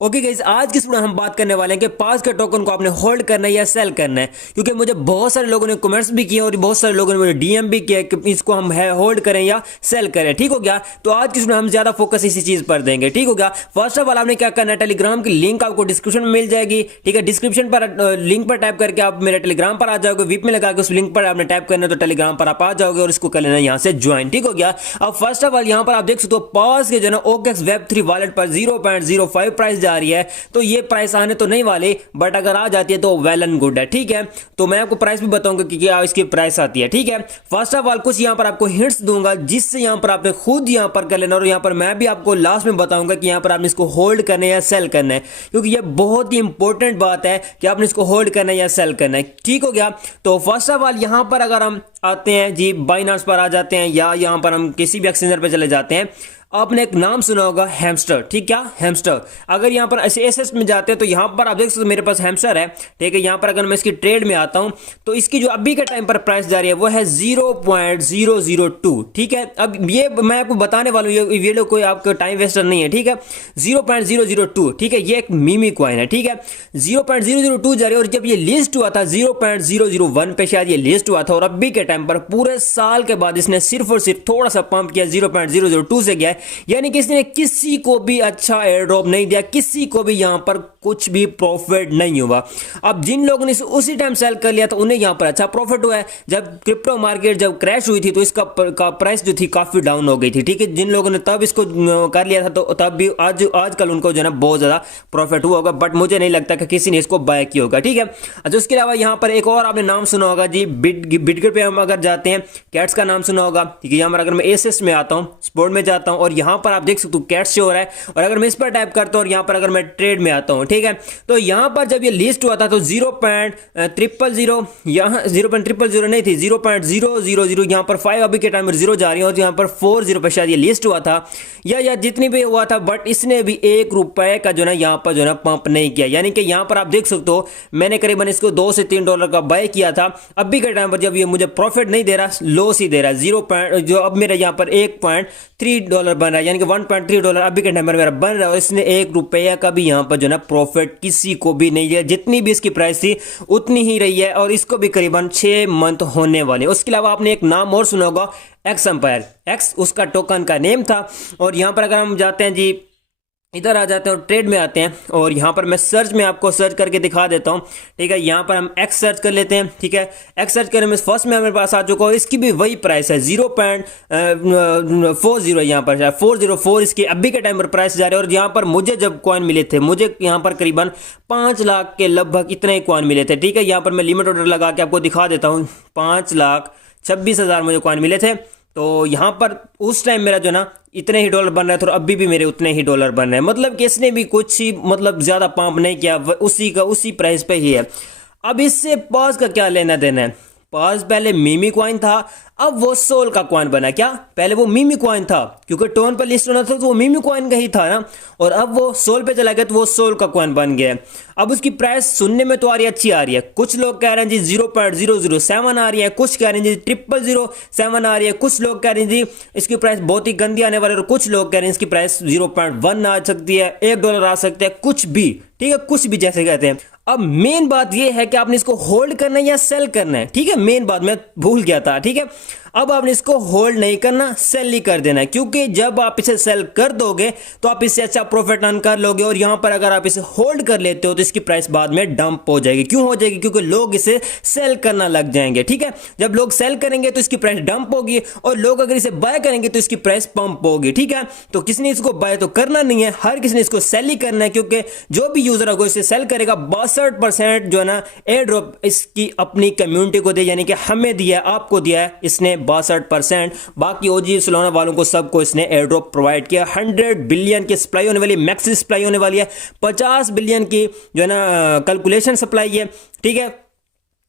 Okay guys, आज की video हम बात करने वाले हैं कि पास के टोकन को आपने होल्ड करना है या सेल करना है। क्योंकि मुझे बहुत सारे लोगों ने कमेंट्स भी किए और बहुत सारे लोगों ने मुझे डीएम भी किया कि इसको हम है होल्ड करें या सेल करें। ठीक हो गया। तो आज की वीडियो हम ज्यादा फोकस इसी चीज पर देंगे। ठीक हो गया। फर्स्ट ऑफ ऑल आपने क्या करना है, टेलीग्राम की लिंक आपको डिस्क्रिप्शन में मिल जाएगी। ठीक है, डिस्क्रिप्शन पर लिंक पर टाइप करके आप मेरे टेलीग्राम पर आ जाओगे। वीप में लगा के उस लिंक पर आपने टाइप करना है तो टेलीग्राम पर आप आ जाओगे और इसको कर लेना यहाँ से ज्वाइन। ठीक हो गया। अब फर्स्ट ऑफ ऑल यहाँ पर आप देख सकते हो पास के जो है OKX Web3 वॉलेट पर 0.05 प्राइस जा रही है। तो ये प्राइस आने तो नहीं वाली, बट अगर आ जाती है तो वेल एंड गुड है। ठीक है, तो मैं आपको प्राइस भी बताऊंगा कि क्या इसकी प्राइस आती है। ठीक है, फर्स्ट ऑफ ऑल कुछ यहां पर आपको हिंट्स दूंगा जिससे यहां पर आपने खुद यहां पर कर लेना, और यहां पर मैं भी आपको लास्ट में बताऊंगा कि यहां पर आपने इसको होल्ड करना है या सेल करना है, क्योंकि ये बहुत ही इंपॉर्टेंट बात है कि आपने इसको होल्ड करना है या सेल करना है। ठीक हो गया। तो फर्स्ट ऑफ ऑल यहां पर अगर हम आते हैं जी, बाइनांस पर आ जाते हैं या यहां पर हम किसी भी एक्सचेंजर पर चले जाते हैं। आपने एक नाम सुना होगा हैमस्टर। ठीक, क्या हैमस्टर। अगर यहां पर ऐसे एसेस में जाते हैं तो यहां पर आप देख सकते हो मेरे पास हैमस्टर है। ठीक है, यहां पर अगर मैं इसकी ट्रेड में आता हूं तो इसकी जो अभी के टाइम पर प्राइस जा रही है वो है 0.002। ठीक है, अब ये मैं आपको बताने वाला हूं, ये वीडियो कोई आपका टाइम वेस्टर नहीं है। ठीक है, 0.002। ठीक है, ये एक मीमी कॉइन है। ठीक है, 0.002 जा रही है। और जब ये लिस्ट हुआ था 0.001 पे शायद ये लिस्ट हुआ था, और अभी के टाइम पर पूरे साल के बाद इसने सिर्फ और सिर्फ थोड़ा सा पंप किया, 0.002 से गया। यानी कि इसने किसी को भी अच्छा एयर ड्रॉप नहीं दिया, किसी को भी यहां पर कुछ भी प्रॉफिट नहीं हुआ। अब जिन लोगों ने उसी टाइम सेल कर लिया था उन्हें यहां पर अच्छा प्रॉफिट हुआ है। जब क्रिप्टो मार्केट जब क्रैश हुई थी तो इसका प्राइस जो थी काफी डाउन हो गई थी। ठीक है, जिन लोगों ने तब इसको कर लिया था तो तब भी आजकल उनको जो है ना बहुत ज्यादा प्रॉफिट हुआ होगा, बट मुझे नहीं लगता कि किसी ने इसको बाय किया होगा। ठीक है, अच्छा उसके अलावा यहां पर एक और आपने नाम सुना होगा जी, बिटगेट पे हम अगर जाते हैं, कैट्स का नाम सुना होगा। ठीक है, यहां पर अगर मैं एसेस में आता हूं, स्पोर्ट में जाता हूं और यहां पर आप देख सकते हो कैट्स शो हो रहा है, और अगर मैं इस पर टाइप करता हूं और यहां पर अगर मैं ट्रेड में आता हूं, ठीक है, तो यहां पर जब ये लिस्ट हुआ था तो 0.000 यहां 0.000 नहीं थी, 0.000 यहां पर 5 अभी के टाइम पर 0 जा रही है, और यहां पर 40 पर शायद ये लिस्ट हुआ था या जितनी भी हुआ था, बट इसने भी ₹1 का जो ना यहां पर जो ना पंप नहीं किया। यानी कि यहां पर आप देख सकते हो मैंने करीबन इसको $2 से $3 का बाय किया था। अभी के टाइम पर जब ये मुझे प्रॉफिट नहीं दे रहा, लॉस ही दे रहा है, 0. जो अब मेरे यहां पर $1.3 बन रहा है, यानी कि $1.3 अभी के टाइम पर मेरा बन रहा है, और इसने ₹1 का भी यहां पर जो ना प्रॉफिट किसी को भी नहीं है। जितनी भी इसकी प्राइस थी उतनी ही रही है, और इसको भी करीबन 6 मंथ होने वाले। उसके अलावा आपने एक नाम और सुना होगा, एक्स एम्पायर। एक्स उसका टोकन का नेम था। और यहां पर अगर हम जाते हैं जी, इधर आ जाते हैं और ट्रेड में आते हैं, और यहाँ पर मैं सर्च में आपको सर्च करके दिखा देता हूँ। ठीक है, यहाँ पर हम एक्स सर्च कर लेते हैं। ठीक है, एक्स सर्च करने में फर्स्ट में हमारे पास आ चुका है, इसकी भी वही प्राइस है 0.40, यहाँ पर 404 इसकी अभी के टाइम पर प्राइस जा रहे हैं। और यहाँ पर मुझे जब कॉइन मिले थे, मुझे यहाँ पर करीबन 5 लाख के लगभग इतने ही कॉइन मिले थे। ठीक है, यहाँ पर मैं लिमिट ऑर्डर लगा के आपको दिखा देता हूँ, 5,26,000 मुझे कॉइन मिले थे। तो यहाँ पर उस टाइम मेरा जो ना इतने ही डॉलर बन रहा है, तो अभी भी मेरे उतने ही डॉलर बन रहे हैं। मतलब कि इसने भी कुछ ही मतलब ज्यादा पंप नहीं किया, उसी प्राइस पे ही है। अब इससे पॉज का क्या लेना देना है? पॉज पहले मीमी कॉइन था, अब वो सोल का कॉइन बना। क्या पहले वो मीमी कॉइन था, क्योंकि टोन पर लिस्ट होना था तो वो मीमी कॉइन का ही था ना, और अब वो सोल पे चला गया तो वो सोल का कॉइन बन गया। अब उसकी प्राइस सुनने में तो आ रही है, अच्छी आ रही है। कुछ लोग कह रहे हैं जी 0.007 आ रही है, कुछ कह रहे हैं जी 0.007 आ रही है, कुछ लोग कह रहे हैं जी इसकी प्राइस बहुत ही गंदी आने वाली है, और कुछ लोग कह रहे हैं इसकी प्राइस 0.1 आ सकती है, $1 आ सकता है, कुछ भी। ठीक है, कुछ भी जैसे कहते हैं। अब मेन बात यह है कि आपने इसको होल्ड करना है या सेल करना है। ठीक है, मेन बात मैं भूल गया था। ठीक है, अब आपने इसको होल्ड नहीं करना, सेल ही कर देना है, क्योंकि जब आप इसे सेल कर दोगे तो आप इससे अच्छा प्रॉफिट अर्न कर लोगे। और यहां पर अगर आप इसे होल्ड कर लेते हो तो इसकी प्राइस बाद में डंप हो जाएगी। क्यों हो जाएगी? क्योंकि लोग इसे सेल करना लग जाएंगे। ठीक है, जब लोग सेल करेंगे तो इसकी प्राइस डंप होगी, और लोग अगर इसे बाय करेंगे तो इसकी प्राइस पंप होगी। ठीक है, तो किसी ने इसको बाय तो करना नहीं है, हर किसी ने इसको सेल ही करना है, क्योंकि जो भी यूजर होगा इसे सेल करेगा, 62% जो है ना एयर ड्रॉप इसकी अपनी कम्युनिटी को दे, यानी कि हमें दिया, आपको दिया है इसने 62%। बाकी ओजी सोलाना वालों को सबको इसने एयर ड्रॉप प्रोवाइड किया। 100 बिलियन की सप्लाई होने वाली है, मैक्स सप्लाई होने वाली है, 50 बिलियन की जो है ना कैलकुलेशन सप्लाई है। ठीक है,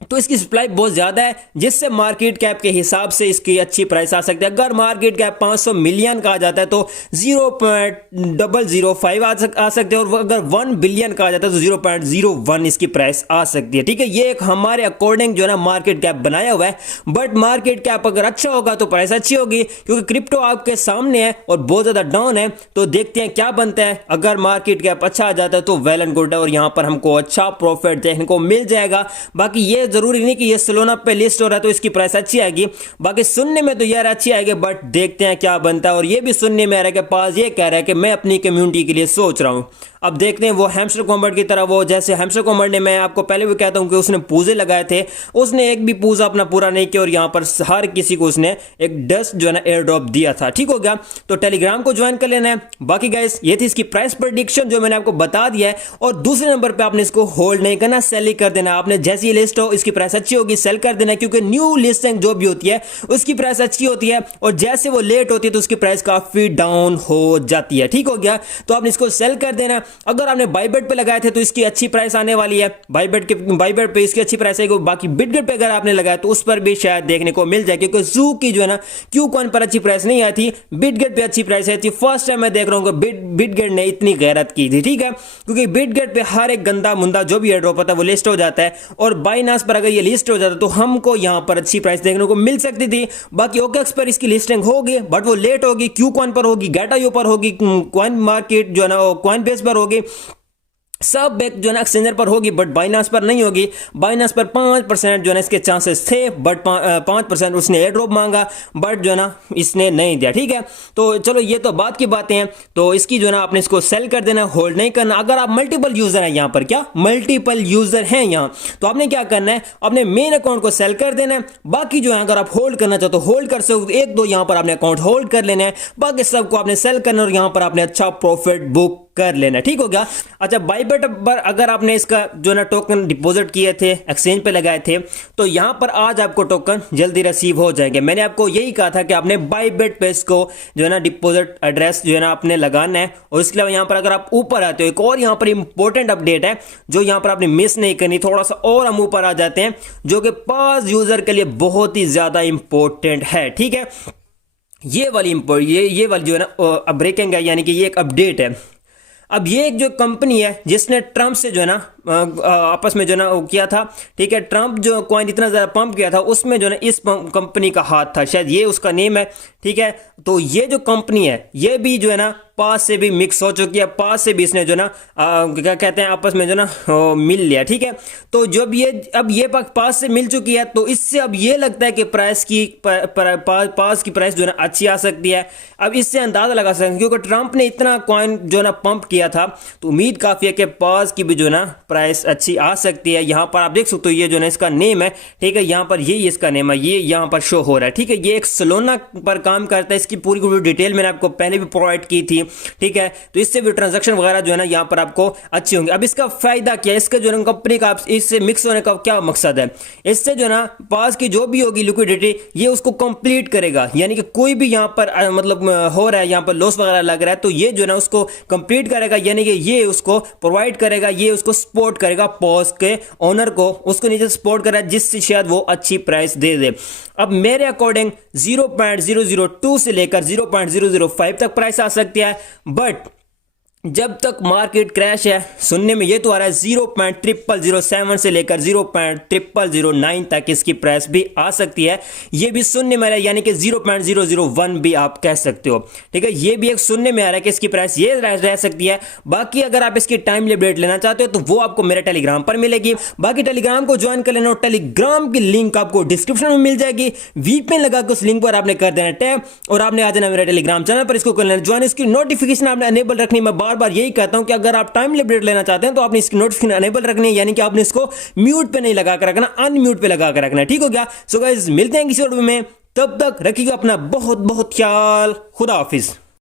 तो इसकी सप्लाई बहुत ज़्यादा है, जिससे मार्केट कैप के हिसाब से इसकी अच्छी प्राइस आ सकती है। अगर मार्केट कैप 500 मिलियन का आ जाता है तो 0.005 आ सकते हैं, और अगर 1 बिलियन का आ जाता है तो 0.01 इसकी प्राइस आ सकती है। ठीक है, ये एक हमारे अकॉर्डिंग जो है ना मार्केट कैप बनाया हुआ है, बट मार्केट कैप अगर अच्छा होगा तो प्राइस अच्छी होगी, क्योंकि क्रिप्टो आपके सामने है और बहुत ज़्यादा डाउन है। तो देखते हैं क्या बनता है। अगर मार्केट कैप अच्छा आ जाता है तो वेल एंड गुड है, और यहाँ पर हमको अच्छा प्रॉफिट देखने को मिल जाएगा। बाकी ये जरूरी नहीं कि ये सोलोना पे लिस्ट हो रहा है तो इसकी प्राइस अच्छी आएगी, बाकी सुनने में तो यार अच्छी आएगी, बट देखते हैं क्या बनता है। और ये भी सुनने में आ रहा है कि पास ये कह रहा है कि मैं अपनी कम्युनिटी के लिए सोच रहा हूं। अब देखते हैं वो हैमस्टर कॉम्बैट की तरह, वो जैसे हैमस्टर कॉम्बैट ने, मैं आपको पहले भी कहता हूं कि उसने पूजे लगाए थे, उसने एक भी पूजा अपना पूरा नहीं किया, और यहां पर हर किसी को उसने एक डस्ट जो है ना एयर ड्रॉप दिया था। ठीक हो गया, तो टेलीग्राम को ज्वाइन कर लेना है। बाकी गाइस ये थी इसकी प्राइस प्रेडिक्शन जो मैंने आपको बता दिया है। और दूसरे नंबर पर आपने इसको होल्ड नहीं करना, सेल ही कर देना। आपने जैसी ही लिस्ट हो, इसकी प्राइस अच्छी होगी, सेल कर देना, क्योंकि न्यू लिस्टिंग जो भी होती है उसकी प्राइस अच्छी होती है, और जैसे वो लेट होती है तो उसकी प्राइस काफी डाउन हो जाती है। ठीक हो गया, तो आपने इसको सेल कर देना। अगर आपने बाईबेट पे लगाए थे तो इसकी अच्छी प्राइस आने वाली है, बाईबेट पे इसकी अच्छी प्राइस आएगी। बाकी बिटगेट पे अगर आपने लगाया तो उस पर भी शायद देखने को मिल जाए, क्योंकि जू की जो है ना क्यू कॉइन पर अच्छी प्राइस नहीं आई थी, बिटगेट पे अच्छी प्राइस आई थी। फर्स्ट टाइम मैं देख रहा हूँ बिटगेट ने इतनी गैरत की थी। ठीक है, क्योंकि बिटगेट पे हर एक गंदा मुंदा जो भी एयर ड्रॉप होता है वो लिस्ट हो जाता है, और बाइनांस पर अगर ये लिस्ट हो जाता तो हमको यहां पर अच्छी प्राइस देखने को मिल सकती थी। बाकी ओकेक्स पर इसकी लिस्टिंग होगी, बट वो लेट होगी, क्यू कॉइन पर होगी, गेटायो पर होगी, कॉइन मार्केट जो है ना कॉइन बेस पर होगी, सब बैक जो है ना एक्सचेंजर पर होगी, बट बाइनांस पर नहीं होगी। बाइनांस पर 5% जो है ना इसके चांसेस थे, बट 5% उसने एयर ड्रॉप मांगा, बट जो है ना इसने नहीं दिया। ठीक है, तो चलो ये तो बात की बातें हैं। तो इसकी जो है ना आपने इसको सेल कर देना, होल्ड नहीं करना। अगर आप मल्टीपल यूजर हैं, यहाँ पर क्या मल्टीपल यूजर हैं यहाँ, तो आपने क्या करना है, अपने मेन अकाउंट को सेल कर देना है। बाकी जो है अगर आप होल्ड करना चाहते हो होल्ड कर सकते हो, एक दो यहाँ पर आपने अकाउंट होल्ड कर लेना है, बाकी सबको आपने सेल करना, और यहाँ पर आपने अच्छा प्रॉफिट बुक कर लेना। ठीक हो गया। अच्छा, बाईबेट पर अगर आपने इसका जो ना टोकन डिपॉजिट किए थे, एक्सचेंज पे लगाए थे, तो यहां पर आज आपको टोकन जल्दी रिसीव हो जाएंगे। मैंने आपको यही कहा था कि आपने बाईबेट पे इसको जो है ना डिपॉजिट एड्रेस जो है ना आपने लगाना है। और इसके अलावा यहां पर अगर आप ऊपर आते हो, एक और यहां पर इंपॉर्टेंट अपडेट है जो यहां पर आपने मिस नहीं करनी। थोड़ा सा और हम ऊपर आ जाते हैं, जो कि पास यूजर के लिए बहुत ही ज्यादा इंपॉर्टेंट है। ठीक है, ये वाली जो है ना ब्रेकिंग है, यानी कि ये एक अपडेट है। अब ये एक जो कंपनी है जिसने ट्रम्प से जो है ना आपस में जो है ना वो किया था, ठीक है, ट्रम्प जो कॉइन इतना ज़्यादा पंप किया था, उसमें जो है ना इस कंपनी का हाथ था, शायद ये उसका नेम है। ठीक है, तो ये जो कंपनी है ये भी जो है ना पास से भी मिक्स हो चुकी है, पास से भी इसने जो ना क्या कहते हैं आपस में जो ना मिल लिया। ठीक है, तो जब ये अब ये पास से मिल चुकी है, तो इससे अब ये लगता है कि प्राइस की पास की प्राइस जो है ना अच्छी आ सकती है। अब इससे अंदाजा लगा सकते हैं, क्योंकि ट्रम्प ने इतना कॉइन जो है ना पंप किया था, तो उम्मीद काफ़ी है कि पास की भी जो है ना प्राइस अच्छी आ सकती है। यहाँ पर आप देख सकते हो, ये जो है ना इसका नेम है। ठीक है, यहाँ पर ये इसका नेम है, ये यहाँ पर शो हो रहा है। ठीक है, ये एक सोलोना पर काम करता है, इसकी पूरी डिटेल मैंने आपको पहले भी प्रोवाइड की थी। ठीक है, तो इससे भी ट्रांजैक्शन वगैरह जो है ना यहाँ पर आपको अच्छी होंगी। अब इसका फायदा क्या है, इसका जो है कंपनी का इससे मिक्स होने का क्या मकसद है, इससे जो है ना पास की जो भी होगी लिक्विडिटी, ये उसको कंप्लीट करेगा। यानी कि कोई भी यहाँ पर मतलब हो रहा है, यहाँ पर लॉस वगैरह लग रहा है, तो ये जो है ना उसको कंप्लीट करेगा, यानी कि ये उसको प्रोवाइड करेगा, ये उसको सपोर्ट करेगा, पॉज के ओनर को उसको नीचे सपोर्ट करेगा, जिससे शायद वो अच्छी प्राइस दे दे। अब मेरे अकॉर्डिंग 0.002 से लेकर 0.005 तक प्राइस आ सकती है, बट जब तक मार्केट क्रैश है, सुनने में ये तो आ रहा है 0.0007 से लेकर 0.0009 तक इसकी प्राइस भी आ सकती है। ये भी सुनने में आ रहा है, यानी कि 0.001 भी आप कह सकते हो। ठीक है, ये भी एक सुनने में आ रहा है कि इसकी प्राइस ये रह सकती है। बाकी अगर आप इसकी टाइम लिमिट लेना चाहते हो तो वो आपको मेरे टेलीग्राम पर मिलेगी। बाकी टेलीग्राम को ज्वाइन कर लेना, और टेलीग्राम की लिंक आपको डिस्क्रिप्शन में मिल जाएगी। वीपीएन लगा के उस लिंक पर आपने कर देना टैप, और आपने आ जाना मेरे टेलीग्राम चैनल पर, इसको कर लेना ज्वाइन। इसकी नोटिफिकेशन आपने अनेबल रखनी। मैं बार बार यही कहता हूं कि अगर आप टाइम लिमिट लेना चाहते हैं तो आपने इसकी नोटिफिकेशन अनेबल रखनी है, यानी कि आपने इसको म्यूट पे नहीं लगा कर रखना, अनम्यूट पे लगा कर रखना। ठीक हो गया। सो गाइस, मिलते हैं किसी वीडियो में, तब तक रखिएगा अपना बहुत बहुत ख्याल। खुदा हाफिज।